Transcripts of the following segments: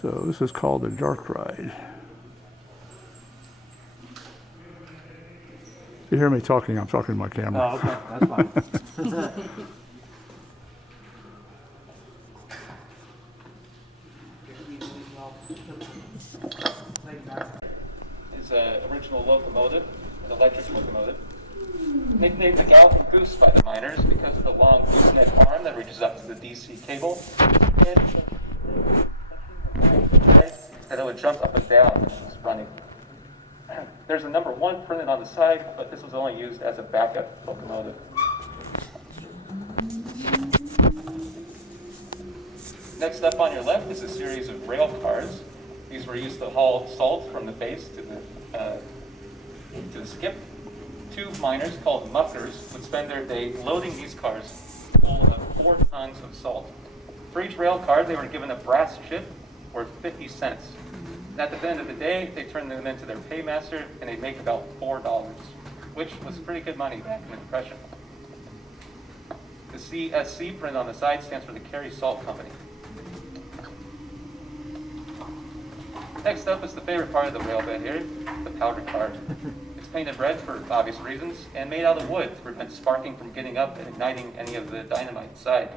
So this is called the dark ride. If you hear me talking, I'm talking to my camera. Oh, okay, that's fine. His original locomotive, an electric locomotive, nicknamed the Galloping Goose by the miners because of the long gooseneck arm that reaches up to the DC cable, and that it would jump up and down as it was running. There's a number 1 printed on the side, but this was only used as a backup locomotive. Next up on your left is a series of rail cars. These were used to haul salt from the base to the skip. 2 miners called muckers would spend their day loading these cars full of 4 tons of salt. For each rail car, they were given a brass chip worth 50 cents. And at the end of the day, they turned them into their paymaster, and they'd make about $4, which was pretty good money back in the Depression. The CSC print on the side stands for the Kerry Salt Company. Next up is the favorite part of the railbed here, the powder car. It's painted red for obvious reasons and made out of wood to prevent sparking from getting up and igniting any of the dynamite inside.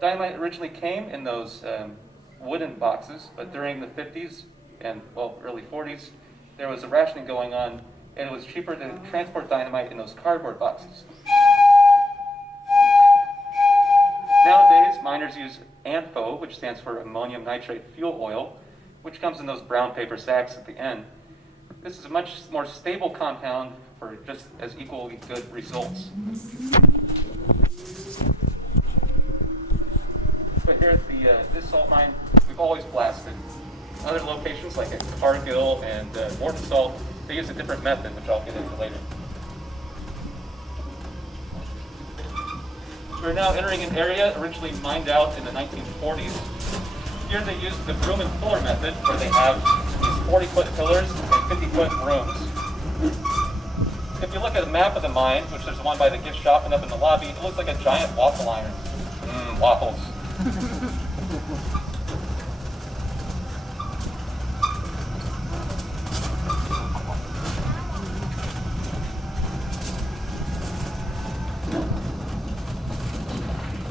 Dynamite originally came in those wooden boxes, but during the 50s and, well, early 40s, there was a rationing going on, and it was cheaper to transport dynamite in those cardboard boxes. Nowadays, miners use ANFO, which stands for ammonium nitrate fuel oil, which comes in those brown paper sacks at the end. This is a much more stable compound for just as equally good results. But here at this salt mine, we've always blasted. Other locations like at Cargill and Morton Salt, they use a different method, which I'll get into later. We're now entering an area originally mined out in the 1940s. Here they use the broom and puller method, where they have these 40-foot pillars and 50-foot brooms. If you look at a map of the mine, which there's one by the gift shop and up in the lobby, it looks like a giant waffle iron. Waffles.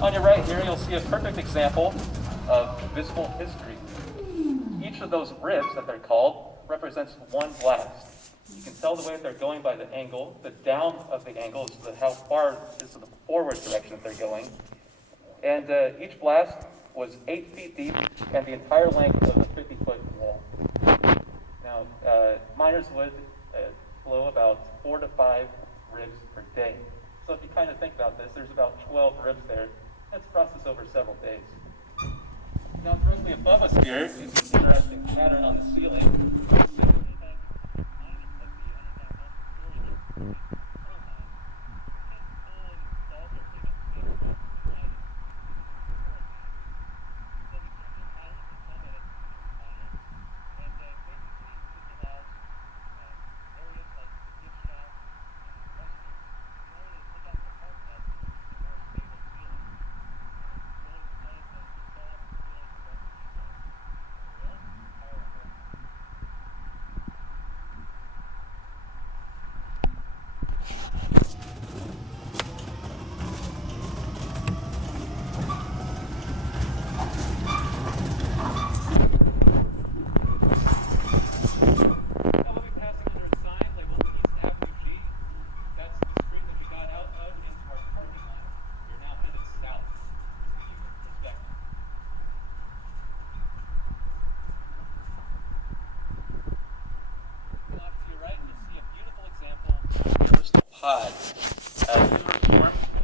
On your right here, you'll see a perfect example of visible history. Each of those ribs that they're called represents one blast. You can tell the way that they're going by the angle. The down of the angle is how far is the forward direction that they're going. And each blast was 8 feet deep and the entire length of the 50-foot wall. Now, miners would blow about 4 to 5 ribs per day. So if you kind of think about this, there's about 12 ribs there. That's processed over several days. Now, directly above us here is this interesting pattern on the ceiling.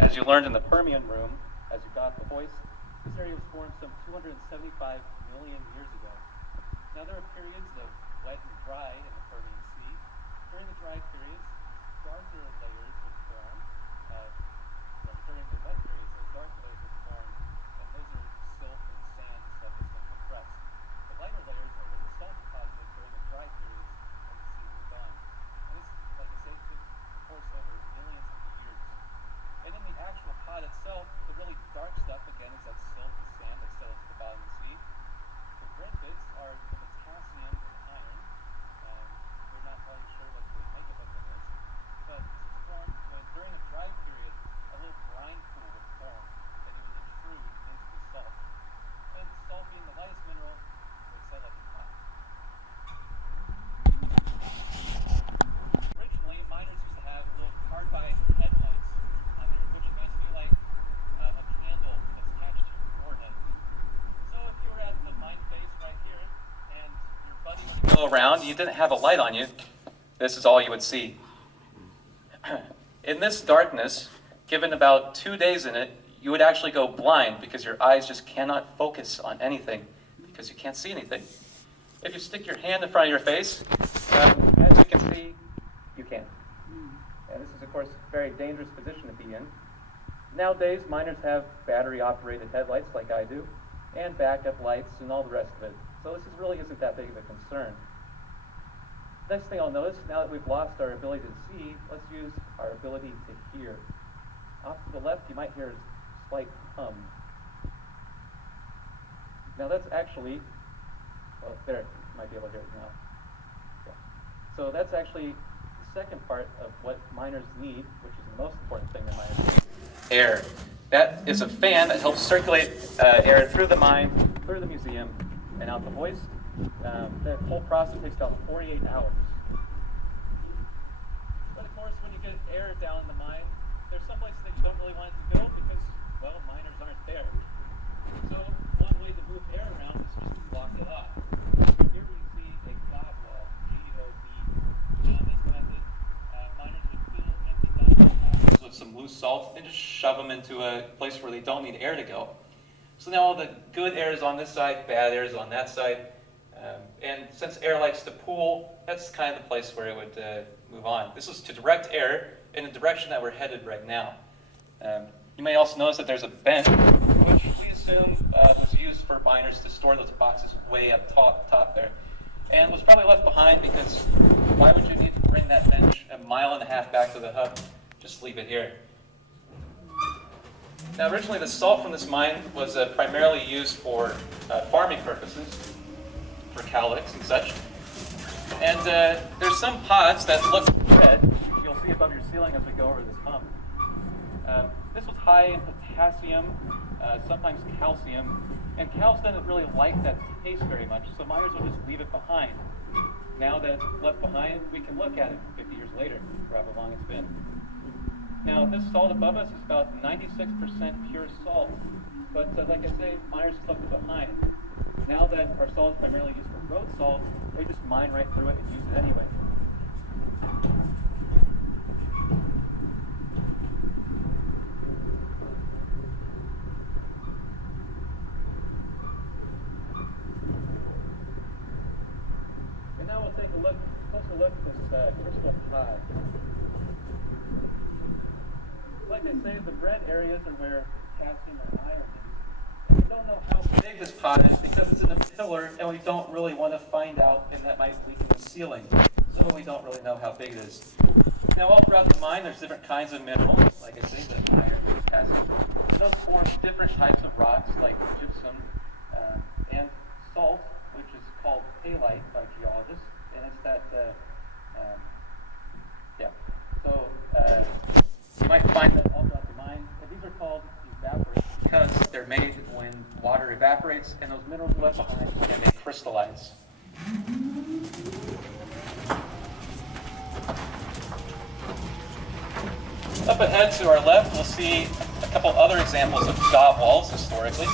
As you learned in the Permian room, as you got the hoist, this area was formed some 275 million years ago. Now there are periods of wet and dry in the Permian Sea. During the dry periods, darker layers would form. During the wet periods, those dark layers would form, and those are silt and sand and stuff that's been compressed. The lighter layers are the salt deposits during the dry periods of the sea moved on. And this, like I say, took course over millions of years. And in the actual pod itself, the really dark stuff, again, is that silt and sand that settles to the bottom of the sea. The red bits are go around and you didn't have a light on you, this is all you would see. In this darkness, given about 2 days in it, you would actually go blind because your eyes just cannot focus on anything because you can't see anything. If you stick your hand in front of your face, as you can see, you can't. And this is, of course, a very dangerous position to be in. Nowadays, miners have battery-operated headlights like I do, and backup lights and all the rest of it. So this really isn't that big of a concern. Next thing I'll notice, now that we've lost our ability to see, let's use our ability to hear. Off to the left, you might hear a slight hum. Now that's actually, well, there, you might be able to hear it now. Yeah. So that's actually the second part of what miners need, which is the most important thing that miners need. Air. That is a fan that helps circulate air through the mine, through the museum, and out the hoist. The whole process takes about 48 hours. But of course, when you get air down in the mine, there's some places that you don't really want it to go because, well, miners aren't there. So one way to move air around is just to block it off. Here we see a gob wall, G-O-B. Now in this method, miners would fill empty gob walls with some loose salt and just shove them into a place where they don't need air to go. So now all the good air is on this side, bad air is on that side. And since air likes to pool, that's kind of the place where it would move on. This is to direct air in the direction that we're headed right now. You may also notice that there's a vent, which we assume was used for miners to store those boxes way up top there. And was probably left behind because why would you need to bring that bench 1.5 miles back to the hub? Just leave it here. Now originally the salt from this mine was primarily used for farming purposes, for cowlicks and such. And there's some pods that look red. You'll see above your ceiling as we go over this hump. This was high in potassium, sometimes calcium, and cows didn't really like that taste very much, so miners would just leave it behind. Now that it's left behind, we can look at it 50 years later, for how long it's been. Now this salt above us is about 96% pure salt, but like I say, miners just left it behind. Now that our salt is primarily used for road salt, they just mine right through it and use it anyway. And now we'll take a closer look at this crystal pod. Like I say, the red areas are where potassium or iron is. We don't know how big this pod is because it's in a pillar and we don't really want to find out, and that might leak in the ceiling. So we don't really know how big it is. Now all throughout the mine there's different kinds of minerals, like I say, the iron, potassium. Those form different types of rocks like gypsum and salt, which is called halite by geologists, and it's that, So you might find that all throughout the mine. And these are called evaporates because they're made when water evaporates and those minerals are left behind and they crystallize. Up ahead to our left, we'll see a couple other examples of gob walls historically.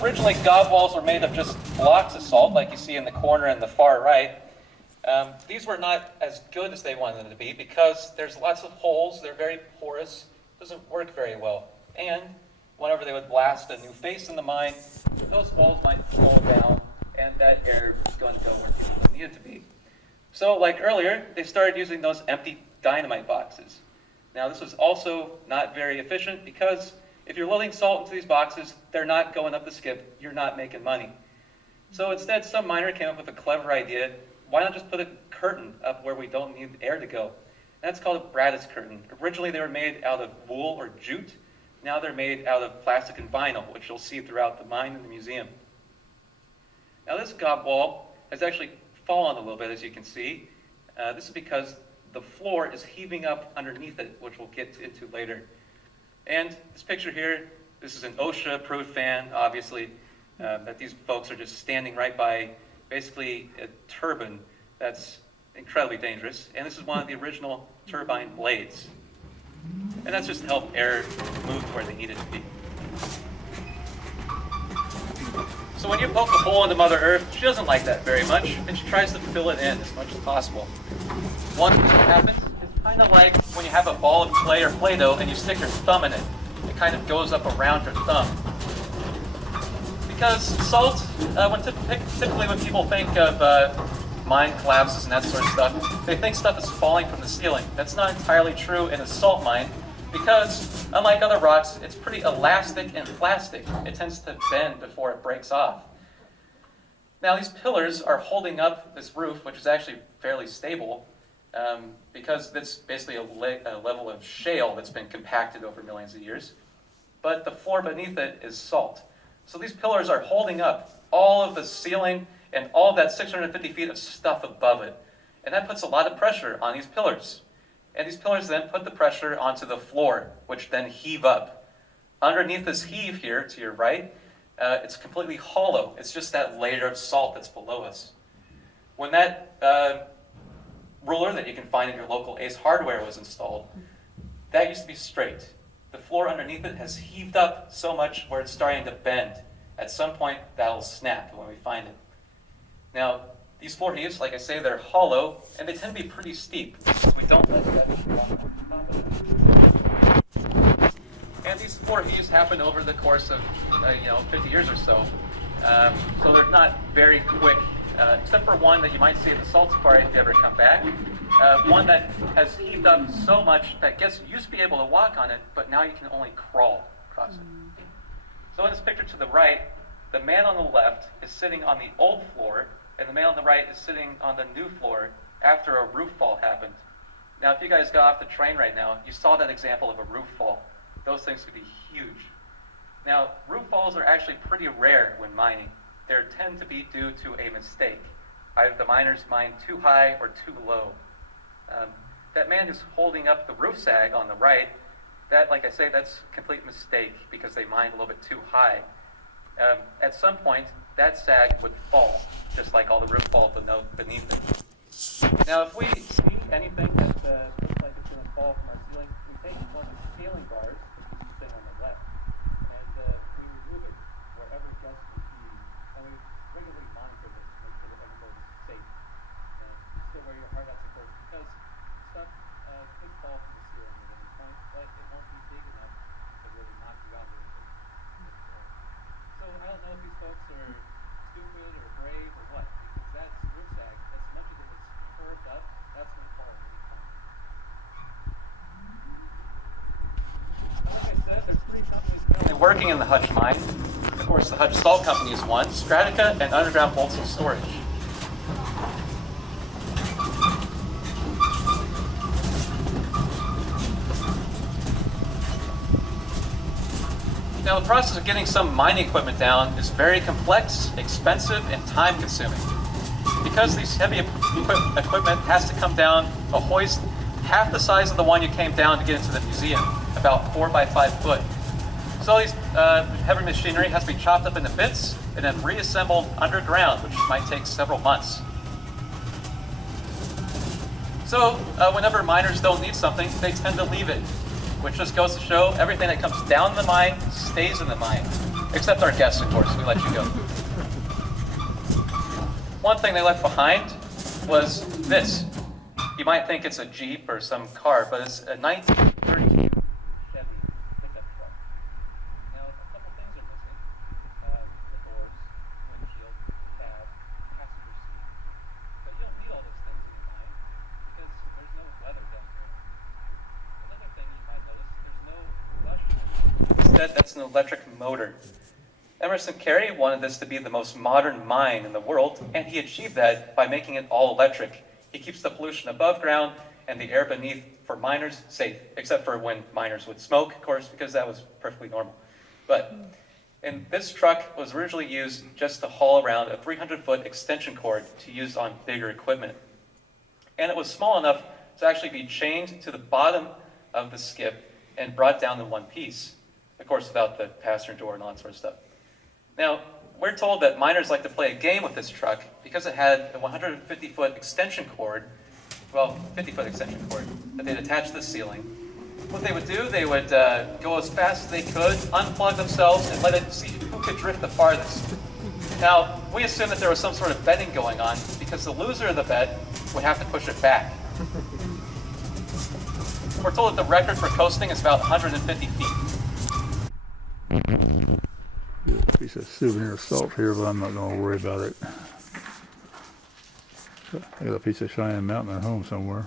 Originally, gob walls were made of just blocks of salt, like you see in the corner in the far right. These were not as good as they wanted them to be because there's lots of holes, they're very porous, doesn't work very well. And whenever they would blast a new face in the mine, those walls might fall down and that air is going to go where it needed to be. So like earlier, they started using those empty dynamite boxes. Now this was also not very efficient because if you're loading salt into these boxes, they're not going up the skip, you're not making money. So instead, some miner came up with a clever idea. Why not just put a curtain up where we don't need air to go? And that's called a brattice curtain. Originally they were made out of wool or jute. Now they're made out of plastic and vinyl, which you'll see throughout the mine and the museum. Now this gob wall has actually fallen a little bit, as you can see. This is because the floor is heaving up underneath it, which we'll get into later. And this picture here, this is an OSHA-approved fan, obviously, that these folks are just standing right by basically a turbine that's incredibly dangerous. And this is one of the original turbine blades. And that's just to help air move to where they need it to be. So when you poke a hole into Mother Earth, she doesn't like that very much, and she tries to fill it in as much as possible. One thing that happens is kind of like when you have a ball of clay or Play-Doh and you stick your thumb in it. It kind of goes up around your thumb. Because salt, typically when people think of mine collapses and that sort of stuff, they think stuff is falling from the ceiling. That's not entirely true in a salt mine because, unlike other rocks, it's pretty elastic and plastic. It tends to bend before it breaks off. Now these pillars are holding up this roof, which is actually fairly stable, because it's basically a level of shale that's been compacted over millions of years. But the floor beneath it is salt. So these pillars are holding up all of the ceiling and all of that 650 feet of stuff above it. And that puts a lot of pressure on these pillars. And these pillars then put the pressure onto the floor, which then heave up. Underneath this heave here, to your right, it's completely hollow. It's just that layer of salt that's below us. When that ruler that you can find in your local Ace Hardware was installed, that used to be straight. The floor underneath it has heaved up so much where it's starting to bend. At some point, that'll snap when we find it. Now, these floor heaves, like I say, they're hollow, and they tend to be pretty steep, so we don't let that fall on top of it. And these floor heaves happen over the course of 50 years or so. So they're not very quick, except for one that you might see in the salt quarry if you ever come back. One that has heaved up so much that you used to be able to walk on it, but now you can only crawl across it. So in this picture to the right, the man on the left is sitting on the old floor, and the man on the right is sitting on the new floor after a roof fall happened. Now, if you guys got off the train right now, you saw that example of a roof fall. Those things could be huge. Now, roof falls are actually pretty rare when mining. They tend to be due to a mistake. Either the miners mined too high or too low. That man who's holding up the roof sag on the right, that, like I say, that's a complete mistake because they mined a little bit too high. At some point, that sag would fall, just like all the roof fall beneath it. Now, if we see anything that looks like it's going to fall from our ceiling, we take one of the ceiling bars, which is the thing on the left, and we remove it wherever dust would be, and we regularly monitor this to make sure that everybody's safe. Still wear your hard hats, of course, because stuff could fall from the ceiling at any point, but it won't be big enough to really knock you out really big. So I don't know if these folks are stupid or brave or what, because that's roof sag, as much as if it's curved up, that's going to fall at any point. But like I said, there's three companies currently working in the Hutch mine. Of course, the Hutch Salt Company is one, Strataca, and Underground Bolts and Storage. Now, the process of getting some mining equipment down is very complex, expensive, and time-consuming. Because these heavy equipment has to come down a hoist half the size of the one you came down to get into the museum, about 4 by 5 foot. So these heavy machinery has to be chopped up into bits and then reassembled underground, which might take several months. So whenever miners don't need something, they tend to leave it, which just goes to show everything that comes down in the mine stays in the mine. Except our guests, of course, we let you go. One thing they left behind was this. You might think it's a Jeep or some car, but it's a 1930 Chevy pickup truck. Now, a couple things are missing. The doors, windshield, cab, passenger seat. But you don't need all those things in the mine because there's no weather down here. Another thing you might notice, there's no rush. Instead, that's an electric motor. Emerson Carey wanted this to be the most modern mine in the world, and he achieved that by making it all electric. He keeps the pollution above ground and the air beneath for miners safe, except for when miners would smoke, of course, because that was perfectly normal. And this truck was originally used just to haul around a 300-foot extension cord to use on bigger equipment. And it was small enough to actually be chained to the bottom of the skip and brought down in one piece, of course, without the passenger door and all that sort of stuff. Now, we're told that miners like to play a game with this truck because it had a 150-foot extension cord, well, 50-foot extension cord, that they'd attach to the ceiling. What they would do, they would go as fast as they could, unplug themselves, and let it see who could drift the farthest. Now, we assumed that there was some sort of betting going on because the loser of the bet would have to push it back. We're told that the record for coasting is about 150 feet. Got a piece of souvenir salt here, but I'm not going to worry about it. I got a piece of Cheyenne Mountain at home somewhere.